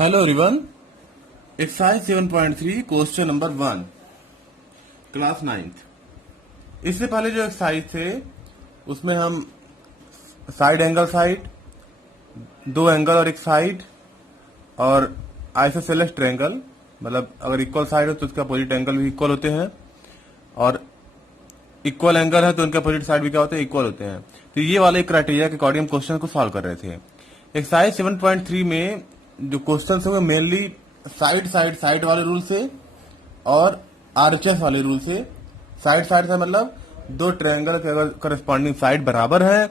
Hello everyone, exercise 7.3 question number 1 class 9th। इससे पहले जो एक्सरसाइज थे उसमें हम साइड एंगल साइड, दो एंगल और एक साइड, और आइसोसेलेस ट्रायंगल, मतलब अगर इक्वल साइड हो तो उसका अपोजिट एंगल भी इक्वल होते हैं, और इक्वल एंगल है तो उनके अपोजिट साइड भी क्या होते हैं, इक्वल होते हैं। तो ये वाले क्राइटेरिया के अकॉर्डिंग क्वेश्चन को सॉल्व कर रहे थे। एक्सरसाइज 7.3 में जो क्वेश्चन है वो मेनली साइड साइड साइड वाले रूल से और आरएचएस वाले रूल से। साइड साइड से मतलब दो ट्रायंगल के अगर करस्पॉन्डिंग साइड बराबर है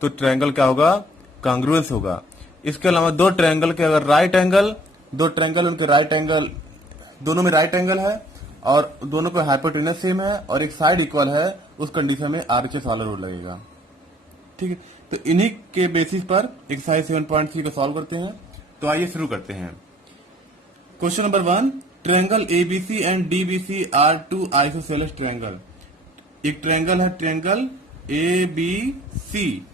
तो ट्रायंगल क्या होगा, कांग्रुएंस होगा। इसके अलावा दो ट्रायंगल के अगर राइट एंगल, दो ट्रायंगल उनके राइट एंगल, दोनों में राइट एंगल है और दोनों को हाइपोटेनस सेम है और एक साइड इक्वल है, उस कंडीशन में आरएचएस वाला रूल लगेगा। ठीक है, तो इन्हीं के बेसिस पर एक्सरसाइज 7.3 को सॉल्व करते हैं। तो आइए शुरू करते हैं। Question number 1, triangle ABC and DBC are two isosceles triangle. एक ट्रायंगल है, ट्रायंगल एबीसी,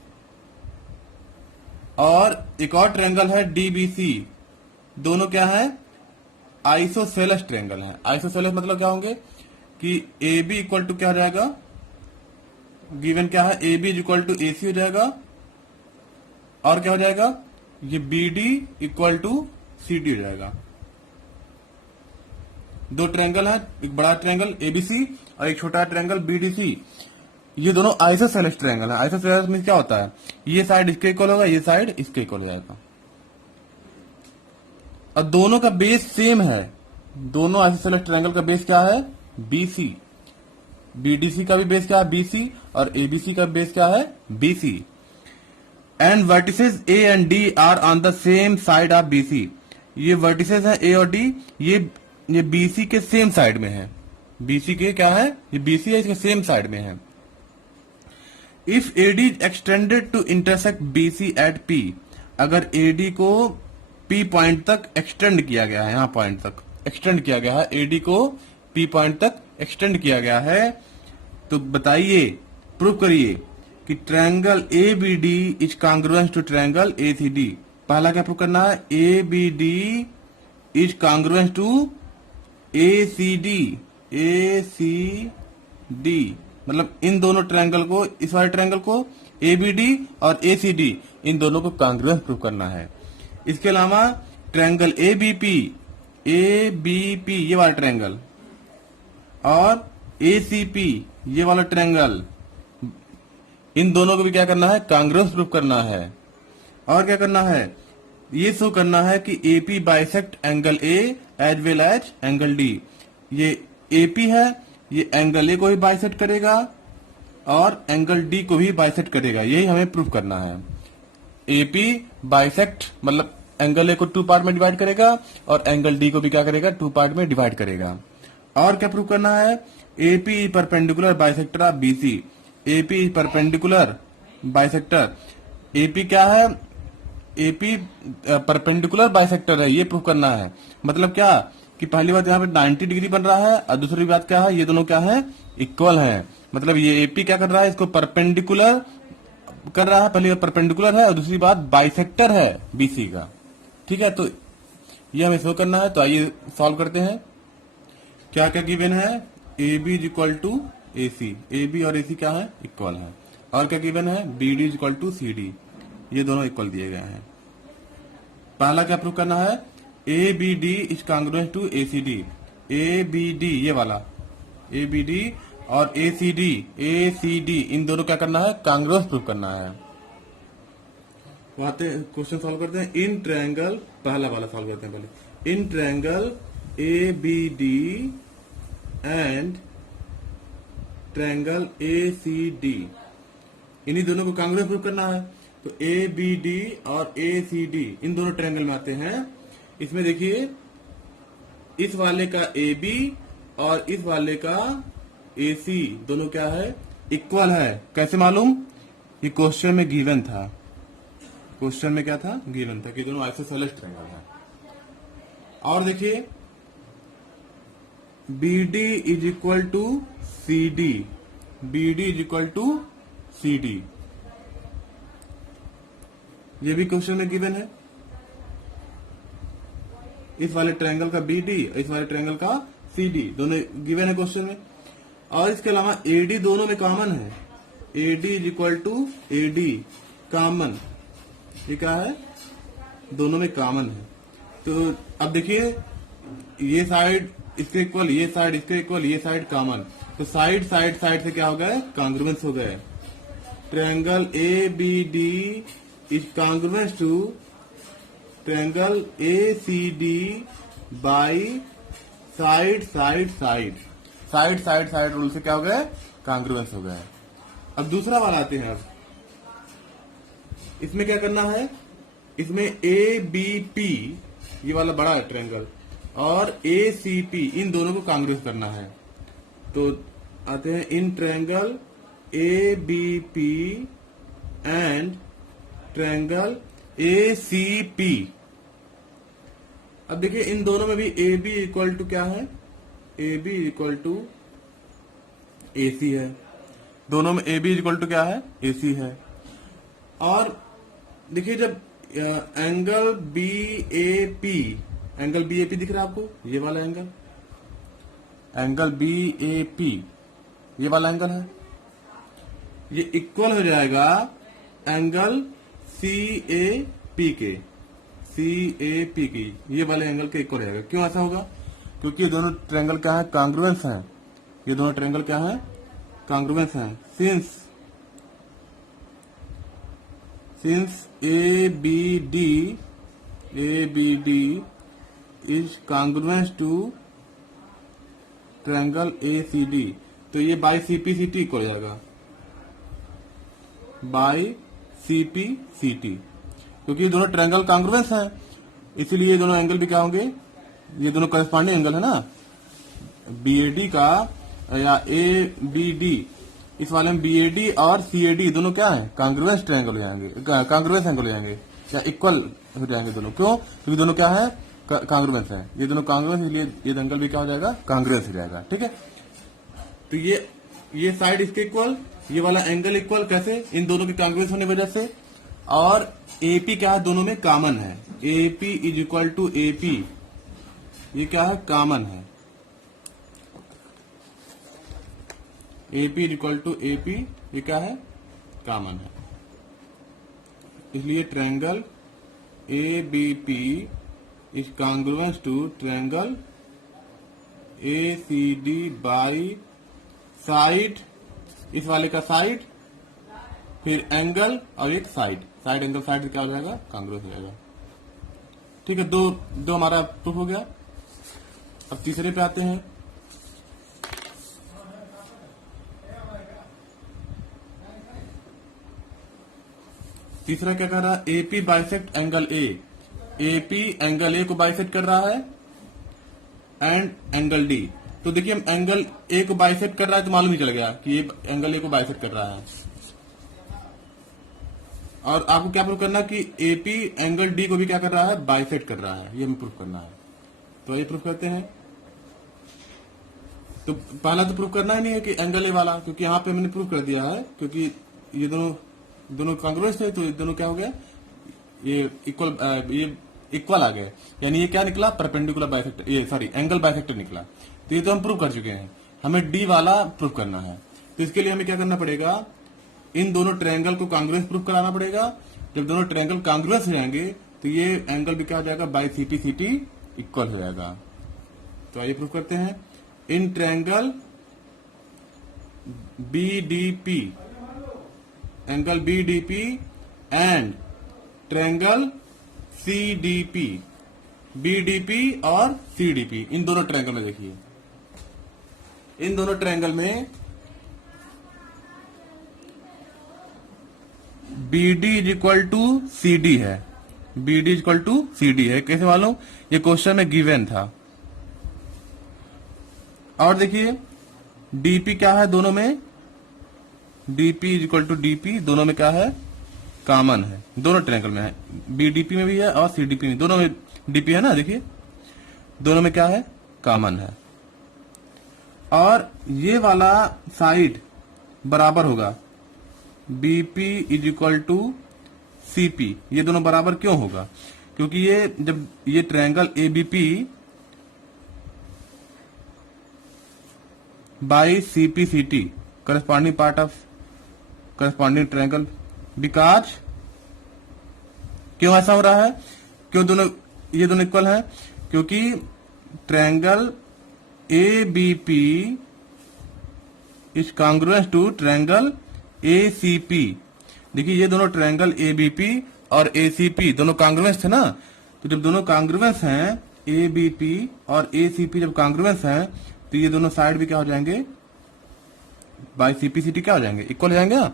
और एक और ट्रायंगल है डीबीसी। दोनों क्या है, आइसोसेलेस ट्रायंगल है। आइसोसेलेस मतलब क्या होंगे कि ए बी इक्वल टू क्या हो जाएगा, गिवन क्या है, A B equal to A C हो जाएगा, और क्या हो जाएगा, ये B D equal to C D हो जाएगा। दो ट्रायंगल है, एक बड़ा ट्रायंगल एबीसी और एक छोटा ट्रायंगल बीडीसी। ये दोनों आइसोसेलेस ट्रायंगल है। आइसोसेलेस में क्या होता है, ये साइड इसके इक्वल होगा, ये साइड इसके इक्वल हो जाएगा, और दोनों का बेस सेम है। दोनों आइसोसेलेस ट्रायंगल का बेस क्या है, बीसी। बीडीसी का भी बेस क्या है, बीसी, और एबीसी का बेस क्या है, BC. And vertices A and D R on the same side of BC. ये वर्टिसेस है ए और डी, ये बीसी के सेम साइड में है। बीसी के क्या है, ये बीसी है, इसके सेम साइड में है। If AD is extended to intersect BC at P, अगर एडी को पी पॉइंट तक एक्सटेंड किया गया है, यहां पॉइंट तक एक्सटेंड किया गया है, एडी को पी पॉइंट तक एक्सटेंड किया गया है, तो बताइए, प्रूव करिए कि triangle A B D is congruence to triangle A C D. पहला क्या प्रूव करना है, A B D is congruence to A C D. A C D मतलब इन दोनों ट्रायंगल को, इस वाले ट्रायंगल को ए बी डी और ए सी डी, इन दोनों को कांग्रुएंस प्रूव करना है। इसके अलावा ट्रायंगल ए बी पी ये वाला ट्रायंगल और ए सी पी ये वाला ट्रायंगल, इन दोनों को भी क्या करना है, कांग्रुएंस प्रूव करना है। और क्या करना है, ये शो करना है कि AP bisect angle A as well as angle D. ये एपी है, ये एंगल ए को भी बाइसेक्ट करेगा और एंगल डी को भी बाइसेक्ट करेगा, यही हमें प्रूव करना है। एपी बाइसेक्ट मतलब एंगल ए को 2 पार्ट में डिवाइड करेगा और एंगल डी को भी क्या करेगा, 2 पार्ट में डिवाइड करेगा। और क्या प्रूव करना है, AP perpendicular bisector of BC. AP perpendicular bisector, AP क्या है, एपी परपेंडिकुलर बाइसेक्टर है, ये प्रूव करना है। मतलब क्या कि पहली बात यहाँ पे 90 डिग्री बन रहा है, और दूसरी बात क्या है, ये दोनों क्या है, इक्वल हैं। मतलब ये एपी क्या कर रहा है, इसको परपेंडिकुलर कर रहा है, पहली बात परपेंडिकुलर है और दूसरी बात बाइसेक्टर है बीसी का। ठीक है, तो ये हमें शो करना है। तो आइए सॉल्व करते हैं। क्या क्या गिवन है, A B is equal to A C, A B और ए सी क्या है, इक्वल है। और क्या गिवन है, B D is equal to C D, ये दोनों इक्वल दिए गए हैं। पहला क्या प्रूव करना है, A B D is congruence to A C D. A B D ये वाला, ए बी डी और ए सी डी इन दोनों क्या करना है, कांग्रुएंस प्रूव करना है। आते क्वेश्चन सॉल्व करते हैं। इन ट्रायंगल, पहला वाला सॉल्व करते हैं पहले। In triangle A B D and triangle A C D, इन्हीं दोनों को कांग्रुएंस प्रूव करना है। तो ए बी डी और ए सी डी इन दोनों ट्रायंगल में आते हैं। इसमें देखिए, इस वाले का ए बी और इस वाले का ए सी दोनों क्या है, इक्वल है। कैसे मालूम, ये क्वेश्चन में गिवन था। क्वेश्चन में क्या था, गिवन था कि दोनों आइसोसेलेस ट्रायंगल है। और देखिए, B D is equal to C D, B D is equal to C D, ये भी क्वेश्चन में गिवन है। इस वाले ट्रायंगल का बी डी, इस वाले ट्रायंगल का सी डी, दोनों गिवन है क्वेश्चन में। और इसके अलावा एडी दोनों में कॉमन है, AD is equal to AD common, ये क्या है, दोनों में कॉमन है। तो अब देखिए ये साइड इसके इक्वल, ये साइड इसके इक्वल, ये साइड कॉमन, तो साइड साइड साइड से क्या हो गया, कॉन्ग्रुएंस हो गया। Triangle A B D is congruence to triangle A C D by side side side, side side side rule से क्या हो गया, कॉन्ग्रुएंस हो गया। अब दूसरा वाला आते हैं। अब इसमें क्या करना है, इसमें ए बी पी ये वाला बड़ा है ट्रायंगल और ए सी पी इन दोनों को कॉन्ग्रुएंस करना है। तो आते हैं in triangle A B P and triangle A C P. अब देखिए इन दोनों में भी ए बी इक्वल टू क्या है, A B equal to A सी है, दोनों में ए बी इक्वल टू क्या है, ए सी है। और देखिए जब angle B A P, angle B A P दिख रहा है आपको, ये वाला angle, angle B A P ये वाला एंगल है, ये इक्वल हो जाएगा एंगल सी ए पी के, सी ए पी की ये वाले एंगल के इक्वल रहेगा। क्यों ऐसा होगा, क्योंकि ये दोनों ट्रायंगल क्या है, कॉन्ग्रुएंस हैं, ये दोनों ट्रायंगल क्या है, कॉन्ग्रुएंस हैं। Since A B D is congruence to triangle A C D, तो ये by C P C T equal हो जाएगा, by C P C T, क्योंकि ये दोनों ट्रायंगल कॉन्ग्रुएंस हैं, इसीलिए ये दोनों एंगल भी क्या होंगे, ये दोनों करस्पॉन्डिंग एंगल है ना, बी ए डी का या ए बी डी, इस वाले में बी ए डी और सी ए डी दोनों क्या है, कॉन्ग्रुएंस ट्रायंगल हो जाएंगे, कॉन्ग्रुएंस एंगल हो जाएंगे या इक्वल हो जाएंगे दोनों। क्यों, क्योंकि दोनों क्या है, कॉन्ग्रुएंस है, ये दोनों कॉन्ग्रुएंस, इसलिए ये एंगल भी क्या हो जाएगा, कॉन्ग्रुएंस हो जाएगा। ठीक है, तो ये साइड इसके इक्वल, ये वाला एंगल इक्वल, कैसे, इन दोनों के कॉन्ग्रुएंस होने की वजह से। और एपी क्या है, दोनों में कॉमन है, AP is equal to AP, ये क्या है, कॉमन है, AP is equal to AP, ये क्या है, कॉमन है। इसलिए triangle A B P is congruence to triangle A C D by side, इस वाले का साइड, फिर एंगल और एक साइड, साइड एंगल साइड से क्या हो जाएगा, कॉन्ग्रुएंस हो जाएगा। ठीक है, दो हमारा प्रूफ हो गया। अब तीसरे पे आते हैं। तीसरा क्या कर रहा है, AP bisect angle A, AP angle A को बाइसेक्ट कर रहा है एंड एंगल डी। तो देखिए हम एंगल ए को बाइसेक्ट कर रहा है तो मालूम ही चल गया कि ये एंगल ए को बाइसेक्ट कर रहा है। और आपको क्या प्रूफ करना कि एपी एंगल डी को भी क्या कर रहा है, बाइसेक्ट कर रहा है, ये हमें प्रूफ करना है। तो ये प्रूफ करते हैं। तो पहला तो प्रूफ करना ही नहीं है कि एंगल ए वाला, क्योंकि यहाँ पे हमने प्रूफ कर दिया है, क्योंकि ये दोनों कॉन्ग्रुएंस थे, तो ये दोनों क्या हो गया, ये इक्वल आ गए, यानी ये क्या निकला, परपेंडिकुलर बाइसेक्टर, ये सॉरी एंगल बाइसेक्टर निकला। तो ये तो हम प्रूफ कर चुके हैं, हमें डी वाला प्रूफ करना है। तो इसके लिए हमें क्या करना पड़ेगा, इन दोनों ट्रायंगल को कॉन्ग्रुएंस प्रूफ कराना पड़ेगा। जब दोनों ट्रायंगल कॉन्ग्रुएंस हो जाएंगे तो ये एंगल भी क्या हो जाएगा, बाई सी टी इक्वल हो जाएगा। तो आइए प्रूफ करते हैं। In triangle B D P, angle B D P and triangle C D P, B D P और सी डी पी, इन दोनों ट्रायंगल में देखिए, इन दोनों ट्रायंगल में B D is equal to C D है, B D is equal to C D है। कैसे मालूम, ये क्वेश्चन में गिवन था। और देखिए डीपी क्या है, दोनों में DP is equal to DP, दोनों में क्या है, कॉमन है, दोनों ट्रायंगल में है, बीडीपी में भी है और सीडीपी में, दोनों में डीपी है ना, देखिए दोनों में क्या है, कॉमन है। और ये वाला साइड बराबर होगा BP is equal to CP, ये दोनों बराबर क्यों होगा, क्योंकि ये जब ये triangle ABP by CPCT corresponding part of corresponding triangle, because क्यों ऐसा हो रहा है, क्यों दोनों ये दोनों इक्वल है, क्योंकि triangle ABP is congruence to triangle ACP. देखिए ये दोनों ट्रायंगल एबीपी और एसीपी दोनों कॉन्ग्रुएंस थे ना, तो जब दोनों कॉन्ग्रुएंस हैं, एबीपी और एसीपी जब कॉन्ग्रुएंस हैं, तो ये दोनों साइड भी क्या हो जाएंगे, बाय सीपीसीटी क्या हो जाएंगे, इक्वल हो जाएंगे ना।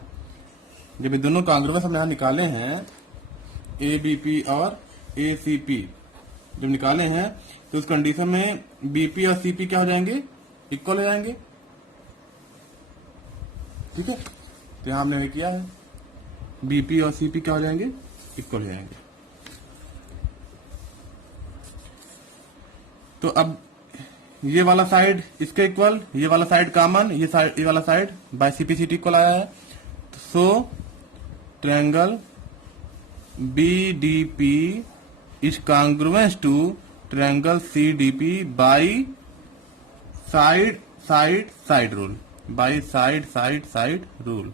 जब ये दोनों कॉन्ग्रुएंस हमने यहां निकाले हैं, एबीपी और एसीपी जब निकाले हैं, तो उस कंडीशन में बीपी और सीपी क्या हो जाएंगे, इक्वल हो जाएंगे। ठीक है, तो यहां हमने किया है, बीपी और सीपी क्या हो जाएंगे, इक्वल हो जाएंगे। तो अब ये वाला साइड इसके इक्वल, ये वाला साइड कॉमन, ये वाला साइड बाय सीपीसीटी इक्वल आया है। So triangle BDP is congruence to triangle CDP by side side side rule, by side side side rule.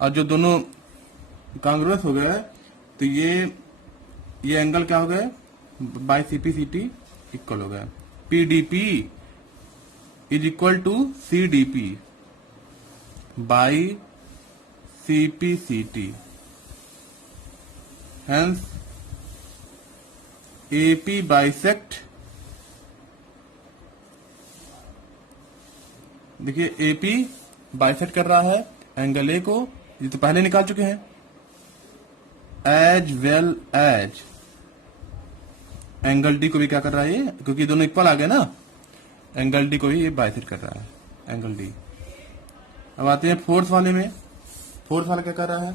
और जो दोनों कॉन्ग्रुएंस हो गए, तो ये एंगल क्या हो गए, बाय सीपीसीटी इक्वल हो गया। PDP is equal to CDP by CPCT, hence AP bisect, देखिए एपी बाइसेक्ट कर रहा है एंगल ए को, ये तो पहले निकाल चुके हैं, as well as angle D को भी क्या कर रहा है ये, क्योंकि दोनों इक्वल आ गए ना, एंगल डी को भी ये बाइसेक्ट कर रहा है एंगल डी। अब आते हैं फोर्थ वाले में। फोर्थ वाला क्या कर रहा है,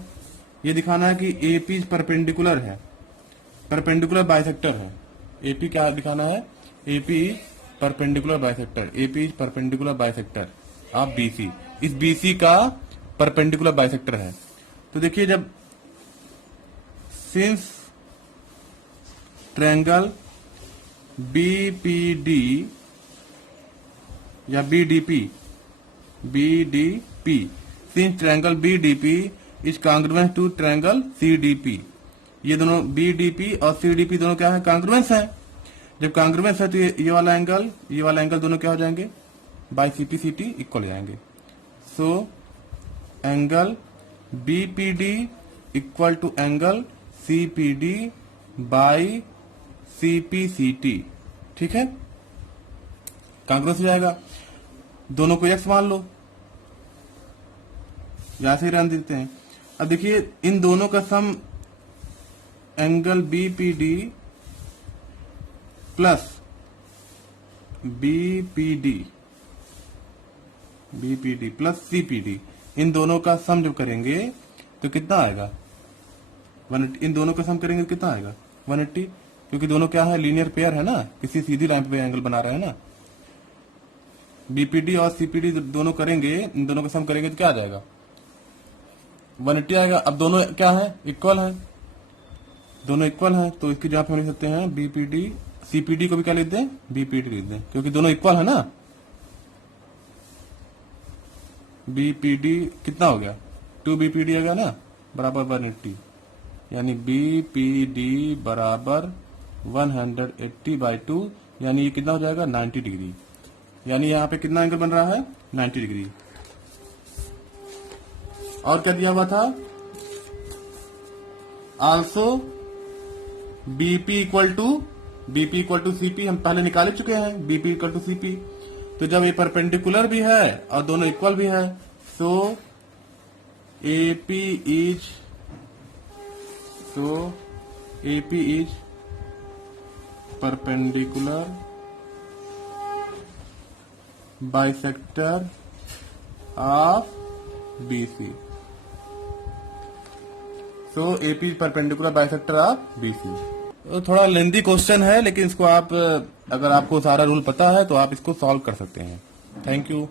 ये दिखाना है कि एपी परपेंडिकुलर है, परपेंडिकुलर बाइसेक्टर है। एपी क्या दिखाना है, AP perpendicular bisector, AP perpendicular bisector of BC, इस बीसी का परपेंडिकुलर बाइसेक्टर है। तो देखिए जब सिंस ट्रायंगल बीपीडी या BDP, BDP since triangle BDP is congruence to triangle CDP, ये दोनों बीडीपी और सीडीपी दोनों क्या है, कॉन्ग्रुएंस है। जब कॉन्ग्रुएंस है तो ये वाला एंगल दोनों क्या हो जाएंगे, बाय सीपीसीटी इक्वल हो जाएंगे। So angle BPD equal to angle CPD by CPCT, ठीक है, कॉन्ग्रुएंस हो जाएगा। दोनों को एक्स मान लो, यहां से ही रहने देते हैं। अब देखिए इन दोनों का sum angle BPD plus BPD plus CPD, इन दोनों का सम जब करेंगे तो कितना आएगा, 180। इन दोनों का सम करेंगे तो कितना आएगा, 180, क्योंकि दोनों क्या है, लीनियर पेयर है ना, किसी सीधी लाइन पे एंगल बना रहा है ना। बीपीडी और सीपीडी दोनों करेंगे, इन दोनों का सम करेंगे तो क्या आ जाएगा, 180 आएगा। अब दोनों क्या है, इक्वल है, दोनों इक्वल हैं, तो इसकी जगह पे हम लिख सकते हैं बीपीडी, सीपीडी को भी क्या लिख दें, बीपीडी लिख दें, क्योंकि दोनों इक्वल है ना। बीपीडी कितना हो गया, 2 बीपीडी होगा ना, बराबर 180, यानी बीपीडी बराबर 180/2, यानी ये कितना हो जाएगा, 90 डिग्री। यानी यहाँ पे कितना एंगल बन रहा है, 90 डिग्री। और क्या दिया हुआ था, also BP equal to CP, हम पहले निकाले चुके हैं, बीपी इक्वल टू सीपी। तो जब ये परपेंडिकुलर भी है और दोनों इक्वल भी है, so AP is perpendicular bisector of BC. So AP perpendicular bisector of BC. तो थोड़ा लेंदी क्वेश्चन है, लेकिन इसको आप, अगर आपको सारा रूल पता है तो आप इसको सॉल्व कर सकते हैं। Thank you.